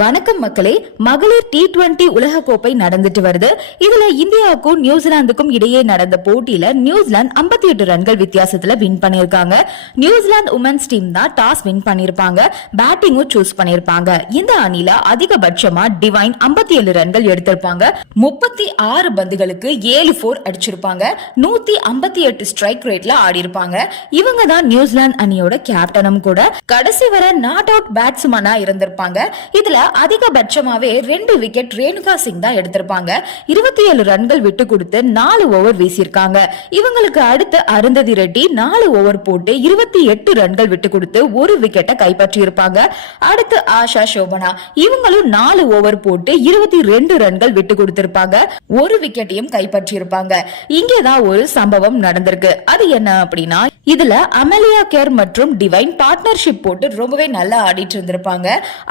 வணக்கம் மக்களே மகளிர் டி டுவெண்டி உலக கோப்பை நடந்துட்டு வருது. இதுல இந்தியாவுக்கும் நியூசிலாந்துக்கும் இடையே நடந்த போட்டியில நியூசிலாந்து 58 எட்டு ரன்கள் வித்தியாசத்துல வின் பண்ணிருக்காங்க நியூசிலாந்து உமன்ஸ் டீம் தான் டாஸ் வின் பண்ணிருப்பாங்க பேட்டிங்கும் சூஸ் பண்ணிருப்பாங்க இந்த அணில அதிகபட்சமா டிவைன் 57 ஏழு ரன்கள் எடுத்திருப்பாங்க. முப்பத்தி ஆறு பந்துகளுக்கு ஏழு போர் அடிச்சிருப்பாங்க. நூத்தி ஐம்பத்தி எட்டு ஸ்ட்ரைக் ரேட்ல ஆடி இருப்பாங்க இவங்க தான் நியூசிலாந்து அணியோட கேப்டனும் கூட. கடைசி வரை நாட் அவுட் பேட்ஸ்மேனா இருந்திருப்பாங்க. இதுல அதிகபட்சமாவே ரெண்டு விக்கெட் ரேணுகா சிங் தான் எடுத்திருப்பாங்க. இருபத்தி ஏழு ரன்கள் விட்டு கொடுத்து நாலு ஓவர் வீசியிருக்காங்க. இவங்களுக்கு அடுத்து அருந்ததி ரெட்டி நாலு ஓவர் போட்டு இருபத்தி எட்டு ரன்கள் விட்டு கொடுத்து ஒரு விக்கெட்டை கைப்பற்றி இருப்பாங்க அடுத்து ஆஷா சோபனா இவங்களும் நாலு ஓவர் போட்டு இருபத்தி ரெண்டு ரன்கள் விட்டு கொடுத்திருப்பாங்க. ஒரு விக்கெட்டையும் கைப்பற்றி இருப்பாங்க இங்கேதான் ஒரு சம்பவம் நடந்திருக்கு. அது என்ன அப்படின்னா இதுல அமலியா கேர் மற்றும் டிவைன் பார்ட்னர்ஷிப் போட்டு ரொம்பவே நல்லா ஆடிட்டு இருந்திருப்பாங்க.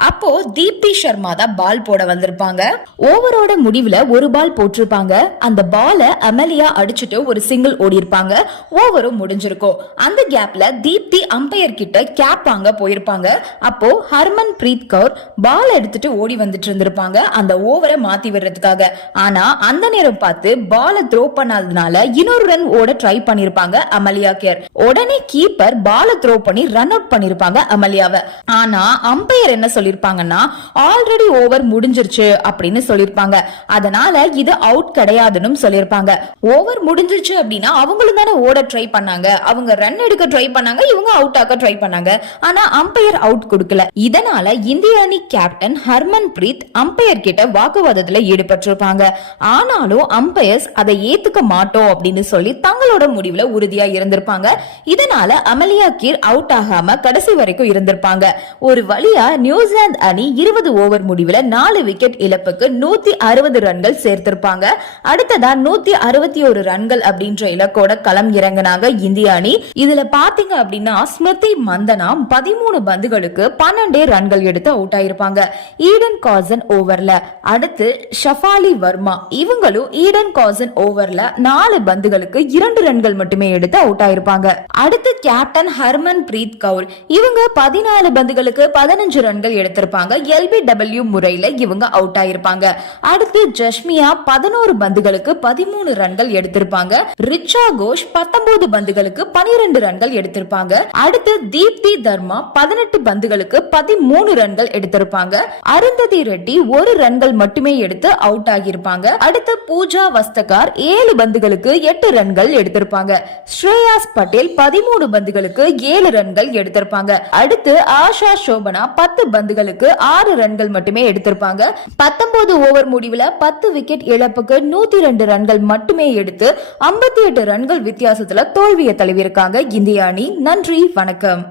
அப்போ தீப்தி சர்மா தான் பால் போட வந்திருப்பாங்க. ஓவரோட முடிவுல ஒரு பால் போட்டிருப்பாங்க. அந்த பால அமலியா அடிச்சுட்டு ஒரு சிங்கிள் ஓடி இருப்பாங்க ஓவரும் முடிஞ்சிருக்கும். அந்த கேப்ல தீப்தி அம்பையர் கிட்ட கேப் வாங்க போயிருப்பாங்க. அப்போ ஹர்மன் பிரீத் கவுர் பால் எடுத்துட்டு ஓடி வந்துட்டு இருந்திருப்பாங்க. அந்த ஓவரை மாத்தி விடுறதுக்காக. ஆனா அந்த நேரம் பார்த்து பாலை த்ரோ பண்ணாததுனால இன்னொரு ரன் ஓட ட்ரை பண்ணிருப்பாங்க அமலியா கேர். உடனே கீப்பர் பாலை த்ரோ பண்ணி ரன் அவுட் பண்ணிருப்பாங்க அமலியாவை. ஆனா அம்பையர் என்ன சொல்லிருப்பாங்கன்னா ஆல்ரெடி ஓவர் முடிஞ்சிருச்சு அப்படின்னு சொல்லியிருப்பாங்க. அதனால இது அவுட் கிடையாதுன்னு சொல்லியிருப்பாங்க. ஓவர் முடிஞ்சிருச்சு அப்படின்னா அவங்களும் தானே ஓட ட்ரை பண்ணாங்க. அவங்க ரன் எடுக்க ட்ரை பண்ணாங்க இவங்க அவுட் ஆக்க ட்ரை பண்ணாங்க. ஆனா அம்பையர் அவுட் கொடுக்கல. இதனால இந்திய அணி கேப்டன் ஹர்மன் பிரீத் அம்பையர் கிட்ட வாக்குவாதத்துல ஈடுபட்டிருப்பாங்க. ஆனாலும் அம்பையர்ஸ் அதை ஏத்துக்க மாட்டோம் அப்படின்னு சொல்லி தங்களோட முடிவுல உறுதியா இருந்திருப்பாங்க. இதனால அமலியா கீர் அவுட் ஆகாம கடைசி வரைக்கும் இருந்திருப்பாங்க. ஒரு வழியா நியூசிலாந்து அணி இருபது ஓவர் முடிவுல நாலு விக்கெட் இழப்புக்கு நூத்தி அறுபது ரன்கள் சேர்த்திருப்பாங்க. அடுத்ததா நூத்தி அறுபத்தி ஒரு ரன்கள் அப்படின்ற இலக்கோட களம் இறங்கினாங்க இந்திய அணி. இதுல பாத்தீங்க அப்படின்னா ஸ்மிருதி மந்தனா பதிமூணு பந்துகளுக்கு பன்னெண்டே ரன்கள் எடுத்து அவுட் ஆயிருப்பாங்க. ஈடன் காசன் ஓவர்ல. அடுத்து ஷஃபாலி வர்மா. இவங்களும் ஈடன் காசன் ஓவர்ல நாலு பந்துகளுக்கு இரண்டு ரன்கள் மட்டுமே எடுத்து அவுட் ஆயிருப்பாங்க. அடுத்து கேப்டன் ஹர்மன் பிரீத் கவுர் இவங்க பதினாலு பந்துகளுக்கு பதினஞ்சு ரன்கள் எடுத்திருப்பாங்க. எல் எல்பிடபிள்யூ முறையில இவங்க அவுட் ஆயிருப்பாங்க. அடுத்து ஜஷ்மியா பதினோரு பந்துகளுக்கு பதிமூணு ரன்கள் எடுத்திருப்பாங்க. ரிச்சா கோஷ் பத்தொன்பது பந்துகளுக்கு பனிரெண்டு ரன்கள் எடுத்திருப்பாங்க. அடுத்து தீப்தி தர்மா பதினெட்டு பந்துகளுக்கு பதிமூணு ரன்கள் எடுத்திருப்பாங்க. அருந்ததி ரெட்டி ஒரு ரன்கள் மட்டுமே எடுத்து அவுட் ஆகியிருப்பாங்க. அடுத்து பூஜா வஸ்தகார் ஏழு பந்துகளுக்கு எட்டு ரன்கள் எடுத்திருப்பாங்க. ஸ்ரேயாஸ் பட்டேல் பதிமூணு பந்துகளுக்கு ஏழு ரன்கள் எடுத்திருப்பாங்க. அடுத்து ஆஷா சோபனா பத்து பந்துகளுக்கு ஆறு ரன்கள் மட்டுமே எடுத்திருப்பாங்க. பத்தொன்பது ஓவர் முடிவுல பத்து விக்கெட் இழப்புக்கு நூத்தி ரெண்டு ரன்கள் மட்டுமே எடுத்து ஐம்பத்தி எட்டு ரன்கள் வித்தியாசத்துல தோல்வியை தழுவியிருக்காங்க இந்திய அணி. நன்றி வணக்கம்.